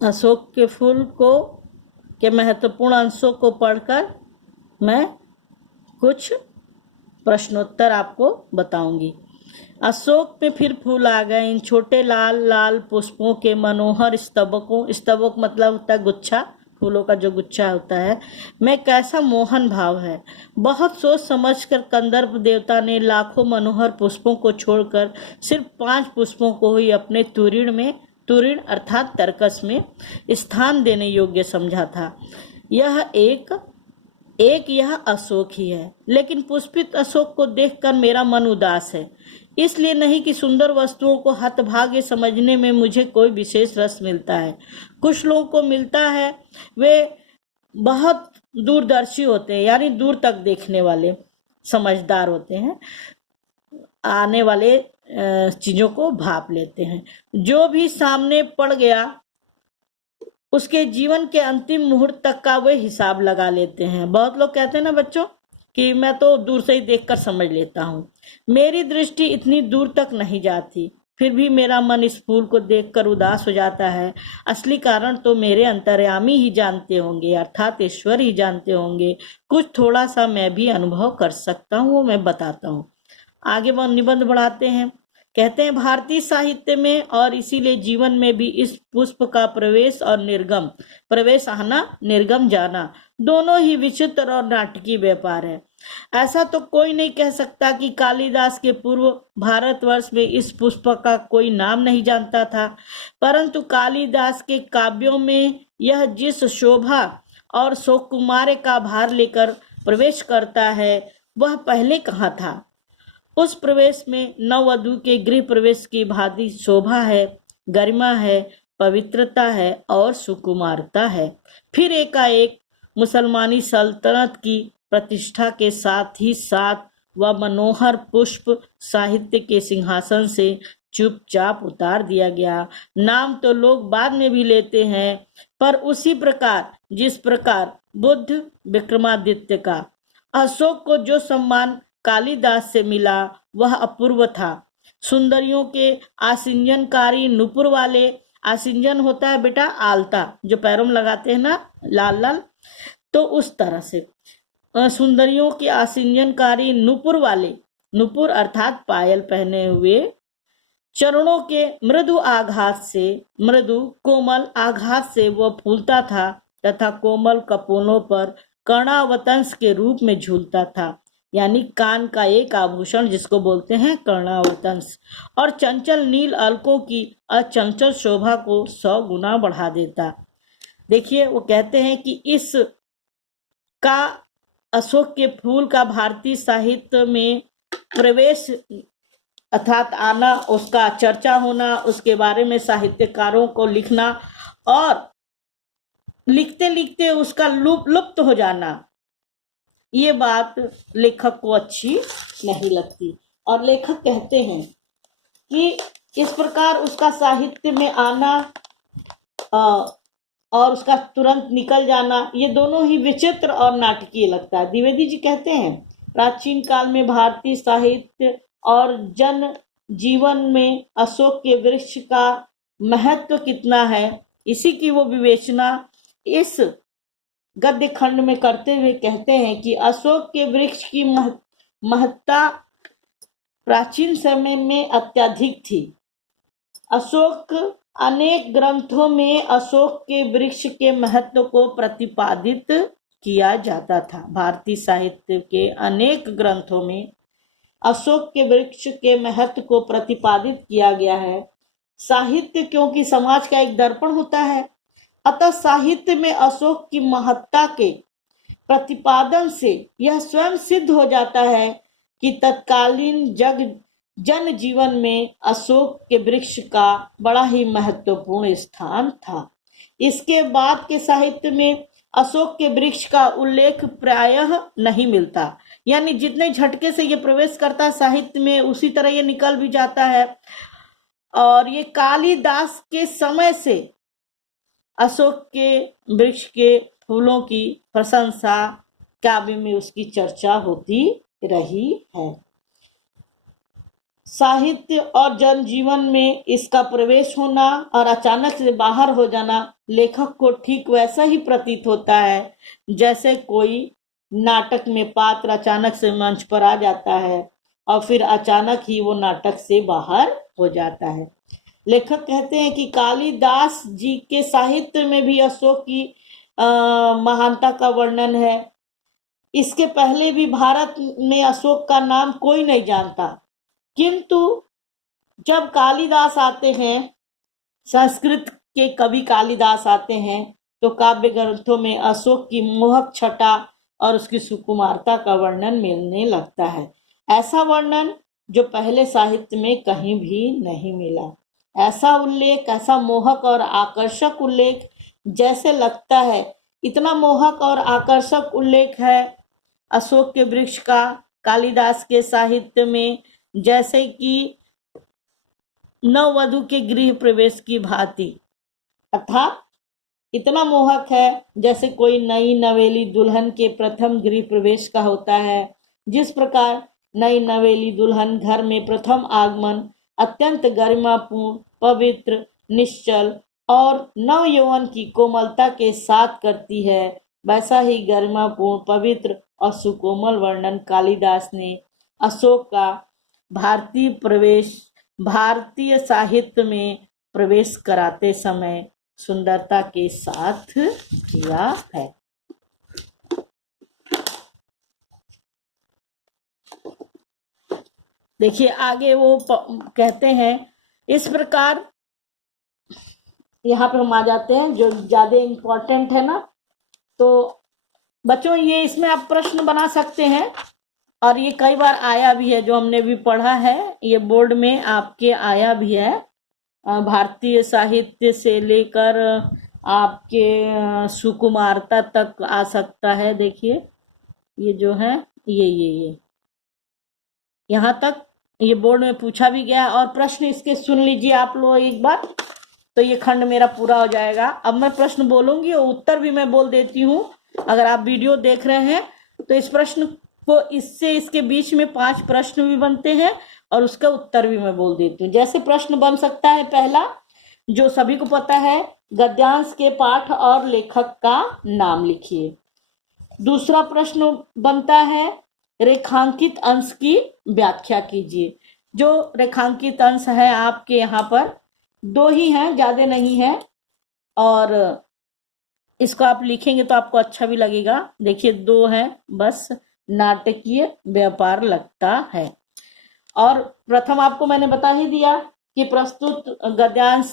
अशोक के फूल को के महत्वपूर्ण अंशों को पढ़कर मैं कुछ प्रश्नोत्तर आपको बताऊंगी। अशोक में फिर फूल आ गए। इन छोटे लाल लाल पुष्पों के मनोहर स्तबकों, स्तबक मतलब होता है गुच्छा, फूलों का जो गुच्छा होता है, में कैसा मोहन भाव है। बहुत सोच समझकर कंदर्प देवता ने लाखों मनोहर पुष्पों को छोड़कर सिर्फ 5 पुष्पों को ही अपने तुरीण अर्थात तर्कस में स्थान देने योग्य समझा था। यह अशोक ही है। लेकिन पुष्पित अशोक को देखकर मेरा मन उदास है। इसलिए नहीं कि सुंदर वस्तुओं को हतभाग्य समझने में मुझे कोई विशेष रस मिलता है। कुछ लोगों को मिलता है, वे बहुत दूरदर्शी होते हैं, यानी दूर तक देखने वाले, समझदार होते हैं, आने वाले चीजों को भाप लेते हैं। जो भी सामने पड़ गया उसके जीवन के अंतिम मुहूर्त तक का वे हिसाब लगा लेते हैं। बहुत लोग कहते हैं ना बच्चों कि मैं तो दूर से ही देखकर समझ लेता हूँ। मेरी दृष्टि इतनी दूर तक नहीं जाती, फिर भी मेरा मन इस फूल को देखकर उदास हो जाता है। असली कारण तो मेरे अंतर्यामी ही जानते होंगे, अर्थात ईश्वर ही जानते होंगे। कुछ थोड़ा सा मैं भी अनुभव कर सकता हूँ, वो मैं बताता हूँ। आगे वो निबंध बढ़ाते हैं। कहते हैं भारतीय साहित्य में और इसीलिए जीवन में भी इस पुष्प का प्रवेश और निर्गम, प्रवेश आना, निर्गम जाना, दोनों ही विचित्र और नाटकीय व्यापार है। ऐसा तो कोई नहीं कह सकता कि कालिदास के पूर्व भारतवर्ष में इस पुष्प का कोई नाम नहीं जानता था, परंतु कालिदास के काव्यों में यह जिस शोभा और सौकुमार्य का भार लेकर प्रवेश करता है वह पहले कहाँ था। उस प्रवेश में नववधू के गृह प्रवेश की भांति शोभा है, गरिमा है, पवित्रता है और सुकुमारता है। फिर एकाएक मुसलमानी सल्तनत की प्रतिष्ठा के साथ ही साथ वह मनोहर पुष्प साहित्य के सिंहासन से चुपचाप उतार दिया गया। नाम तो लोग बाद में भी लेते हैं, पर उसी प्रकार जिस प्रकार बुद्ध विक्रमादित्य का। अशोक को जो सम्मान कालिदास से मिला वह अपूर्व था। सुंदरियों के आसिंजनकारी नुपुर वाले, आसिंजन होता है बेटा आलता जो पैरों में लगाते हैं ना, लाल लाल, तो उस तरह से सुंदरियों के आसिंजनकारी नुपुर वाले, नुपुर अर्थात पायल पहने हुए, चरणों के मृदु आघात से, मृदु कोमल आघात से वह फूलता था तथा कोमल कपोलों पर कर्णावतंस के रूप में झूलता था, यानी कान का एक आभूषण जिसको बोलते हैं कर्णावतंस, और चंचल नील अलकों की अचंचल शोभा को 100 गुना बढ़ा देता। देखिए वो कहते हैं कि इस का अशोक के फूल का भारतीय साहित्य में प्रवेश अर्थात आना, उसका चर्चा होना, उसके बारे में साहित्यकारों को लिखना और लिखते लिखते उसका लुप्त हो जाना, ये बात लेखक को अच्छी नहीं लगती। और लेखक कहते हैं कि इस प्रकार उसका साहित्य में आना और उसका तुरंत निकल जाना, ये दोनों ही विचित्र और नाटकीय लगता है। द्विवेदी जी कहते हैं प्राचीन काल में भारतीय साहित्य और जन जीवन में अशोक के वृक्ष का महत्व कितना है, इसी की वो विवेचना इस गद्य खंड में करते हुए कहते हैं कि अशोक के वृक्ष की महत्ता प्राचीन समय में अत्यधिक थी। अशोक अनेक ग्रंथों में अशोक के वृक्ष के महत्व को प्रतिपादित किया जाता था। भारतीय साहित्य के अनेक ग्रंथों में अशोक के वृक्ष के महत्व को प्रतिपादित किया गया है। साहित्य क्योंकि समाज का एक दर्पण होता है, अतः साहित्य में अशोक की महत्ता के प्रतिपादन से यह स्वयं सिद्ध हो जाता है कि तत्कालीन जन जीवन में अशोक के वृक्ष का बड़ा ही महत्वपूर्ण स्थान था। इसके बाद के साहित्य में अशोक के वृक्ष का उल्लेख प्रायः नहीं मिलता, यानी जितने झटके से ये प्रवेश करता है साहित्य में उसी तरह ये निकल भी जाता है। और ये कालिदास के समय से अशोक के वृक्ष के फूलों की प्रशंसा काव्य में उसकी चर्चा होती रही है। साहित्य और जनजीवन में इसका प्रवेश होना और अचानक से बाहर हो जाना लेखक को ठीक वैसा ही प्रतीत होता है जैसे कोई नाटक में पात्र अचानक से मंच पर आ जाता है और फिर अचानक ही वो नाटक से बाहर हो जाता है। लेखक कहते हैं कि कालिदास जी के साहित्य में भी अशोक की महानता का वर्णन है। इसके पहले भी भारत में अशोक का नाम कोई नहीं जानता, किंतु जब कालिदास आते हैं, संस्कृत के कवि कालिदास आते हैं, तो काव्य ग्रंथों में अशोक की मोहक छटा और उसकी सुकुमारता का वर्णन मिलने लगता है। ऐसा वर्णन जो पहले साहित्य में कहीं भी नहीं मिला। ऐसा उल्लेख, ऐसा मोहक और आकर्षक उल्लेख जैसे लगता है, इतना मोहक और आकर्षक उल्लेख है अशोक के वृक्ष का कालिदास के साहित्य में, जैसे कि नववधु के गृह प्रवेश की भांति, अर्थात इतना मोहक है जैसे कोई नई नवेली दुल्हन के प्रथम गृह प्रवेश का होता है। जिस प्रकार नई नवेली दुल्हन घर में प्रथम आगमन अत्यंत गरिमापूर्ण, पवित्र, निश्चल और नव यौवन की कोमलता के साथ करती है, वैसा ही गरिमापूर्ण, पवित्र और सुकोमल वर्णन कालिदास ने अशोक का भारतीय साहित्य में प्रवेश कराते समय सुंदरता के साथ किया है। देखिए आगे वो कहते हैं, इस प्रकार यहाँ पे हम आ जाते हैं जो ज्यादा इम्पोर्टेंट है ना। तो बच्चों ये इसमें आप प्रश्न बना सकते हैं और ये कई बार आया भी है, जो हमने भी पढ़ा है, ये बोर्ड में आपके आया भी है। भारतीय साहित्य से लेकर आपके सुकुमारता तक आ सकता है। देखिए ये जो है ये यहाँ तक ये बोर्ड में पूछा भी गया और प्रश्न इसके सुन लीजिए आप लोग एक बार, तो ये खंड मेरा पूरा हो जाएगा। अब मैं प्रश्न बोलूंगी और उत्तर भी मैं बोल देती हूँ। अगर आप वीडियो देख रहे हैं तो इस प्रश्न को इसके बीच में 5 प्रश्न भी बनते हैं और उसका उत्तर भी मैं बोल देती हूँ। जैसे प्रश्न बन सकता है, पहला जो सभी को पता है, गद्यांश के पाठ और लेखक का नाम लिखिए। दूसरा प्रश्न बनता है, रेखांकित अंश की व्याख्या कीजिए। जो रेखांकित अंश है आपके यहाँ पर 2 ही हैं, ज्यादा नहीं है, और इसको आप लिखेंगे तो आपको अच्छा भी लगेगा। देखिए 2 है, बस नाटकीय व्यापार लगता है। और प्रथम आपको मैंने बता ही दिया कि प्रस्तुत गद्यांश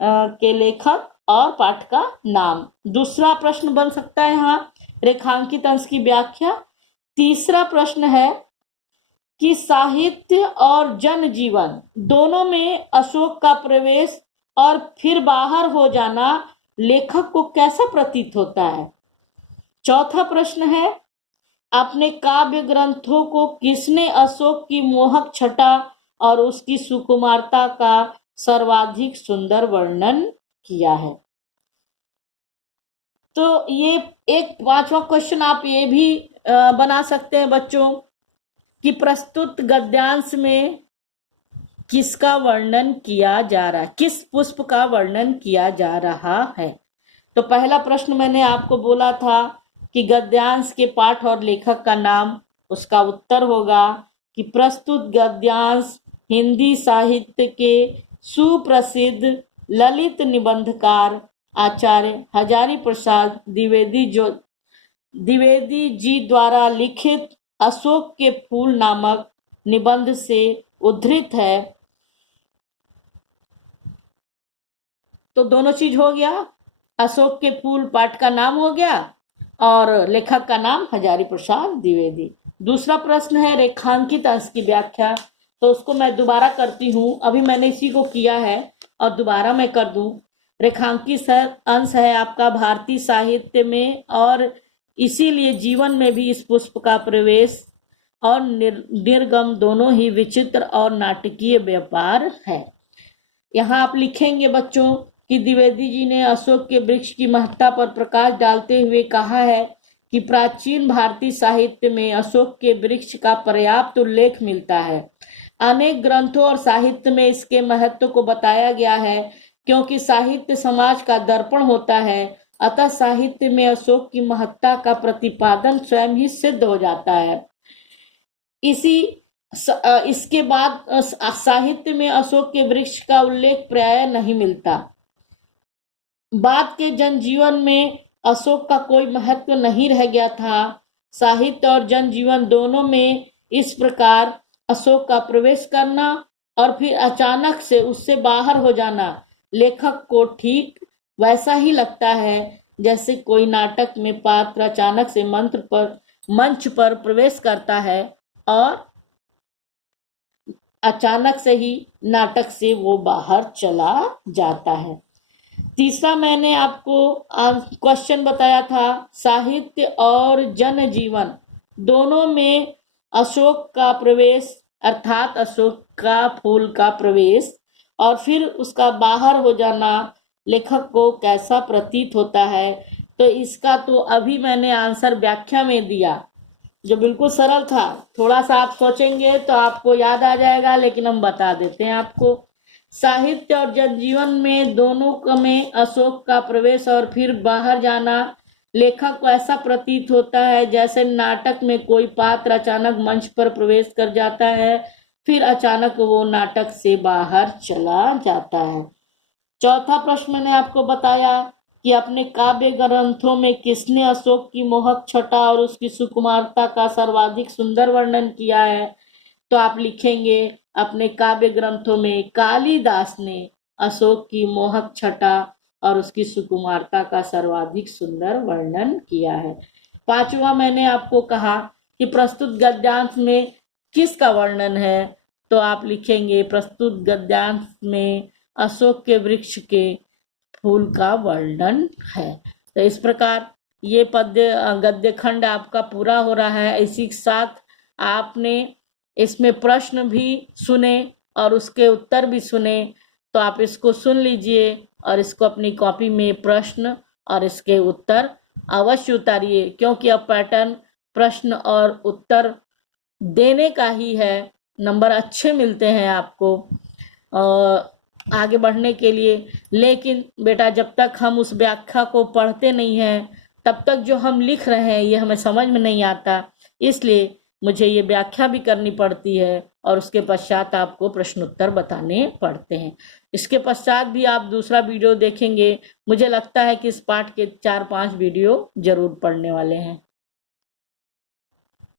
के लेखक और पाठ का नाम। दूसरा प्रश्न बन सकता है यहाँ, रेखांकित अंश की व्याख्या। तीसरा प्रश्न है कि साहित्य और जनजीवन दोनों में अशोक का प्रवेश और फिर बाहर हो जाना लेखक को कैसा प्रतीत होता है। चौथा प्रश्न है, अपने काव्य ग्रंथों को किसने अशोक की मोहक छटा और उसकी सुकुमारता का सर्वाधिक सुंदर वर्णन किया है। तो ये एक 5वां क्वेश्चन आप ये भी बना सकते हैं बच्चों कि प्रस्तुत गद्यांश में किसका वर्णन किया जा रहा है, किस पुष्प का वर्णन किया जा रहा है। तो पहला प्रश्न मैंने आपको बोला था कि गद्यांश के पाठ और लेखक का नाम, उसका उत्तर होगा कि प्रस्तुत गद्यांश हिंदी साहित्य के सुप्रसिद्ध ललित निबंधकार आचार्य हजारी प्रसाद द्विवेदी जी द्वारा लिखित अशोक के फूल नामक निबंध से उद्धृत है। तो दोनों चीज हो गया, अशोक के फूल पाठ का नाम हो गया और लेखक का नाम हजारी प्रसाद द्विवेदी। दूसरा प्रश्न है रेखांकित अंश की व्याख्या। तो उसको मैं दोबारा करती हूँ, अभी मैंने इसी को किया है और दोबारा मैं कर दूं। रेखांकित अंश है आपका भारतीय साहित्य में, और इसीलिए जीवन में भी इस पुष्प का प्रवेश और निर्गम दोनों ही विचित्र और नाटकीय व्यापार है। यहाँ आप लिखेंगे बच्चों कि द्विवेदी जी ने अशोक के वृक्ष की महत्ता पर प्रकाश डालते हुए कहा है कि प्राचीन भारतीय साहित्य में अशोक के वृक्ष का पर्याप्त उल्लेख मिलता है। अनेक ग्रंथों और साहित्य में इसके महत्व को बताया गया है, क्योंकि साहित्य समाज का दर्पण होता है। अतः साहित्य में अशोक की महत्ता का प्रतिपादन स्वयं ही सिद्ध हो जाता है। इसके बाद साहित्य में अशोक के वृक्ष का उल्लेख प्रायः नहीं मिलता। बाद के जनजीवन में अशोक का कोई महत्व नहीं रह गया था। साहित्य और जनजीवन दोनों में इस प्रकार अशोक का प्रवेश करना और फिर अचानक से उससे बाहर हो जाना लेखक को ठीक वैसा ही लगता है जैसे कोई नाटक में पात्र अचानक से मंच पर प्रवेश करता है और अचानक से ही नाटक से वो बाहर चला जाता है। तीसरा मैंने आपको क्वेश्चन बताया था, साहित्य और जनजीवन दोनों में अशोक का प्रवेश अर्थात अशोक का फूल का प्रवेश और फिर उसका बाहर हो जाना लेखक को कैसा प्रतीत होता है। तो इसका तो अभी मैंने आंसर व्याख्या में दिया, जो बिल्कुल सरल था। थोड़ा सा आप सोचेंगे तो आपको याद आ जाएगा, लेकिन हम बता देते हैं आपको। साहित्य और जनजीवन में दोनों में अशोक का प्रवेश और फिर बाहर जाना लेखक को ऐसा प्रतीत होता है जैसे नाटक में कोई पात्र अचानक मंच पर प्रवेश कर जाता है, फिर अचानक वो नाटक से बाहर चला जाता है। चौथा प्रश्न मैंने आपको बताया कि अपने काव्य ग्रंथों में किसने अशोक की मोहक छटा और उसकी सुकुमारता का सर्वाधिक सुंदर वर्णन किया है। तो आप लिखेंगे अपने काव्य ग्रंथों में कालिदास ने अशोक की मोहक छटा और उसकी सुकुमारता का सर्वाधिक सुंदर वर्णन किया है। पांचवा मैंने आपको कहा कि प्रस्तुत गद्यांश में किसका वर्णन है। तो आप लिखेंगे प्रस्तुत गद्यांश में अशोक के वृक्ष के फूल का वर्णन है। तो इस प्रकार ये गद्य खंड आपका पूरा हो रहा है। इसी के साथ आपने इसमें प्रश्न भी सुने और उसके उत्तर भी सुने, तो आप इसको सुन लीजिए और इसको अपनी कॉपी में प्रश्न और इसके उत्तर अवश्य उतारिए, क्योंकि अब पैटर्न प्रश्न और उत्तर देने का ही है। नंबर अच्छे मिलते हैं आपको आगे बढ़ने के लिए। लेकिन बेटा जब तक हम उस व्याख्या को पढ़ते नहीं हैं तब तक जो हम लिख रहे हैं ये हमें समझ में नहीं आता, इसलिए मुझे ये व्याख्या भी करनी पड़ती है और उसके पश्चात आपको प्रश्नोत्तर बताने पड़ते हैं। इसके पश्चात भी आप दूसरा वीडियो देखेंगे। मुझे लगता है कि इस पाठ के 4-5 वीडियो जरूर पढ़ने वाले हैं।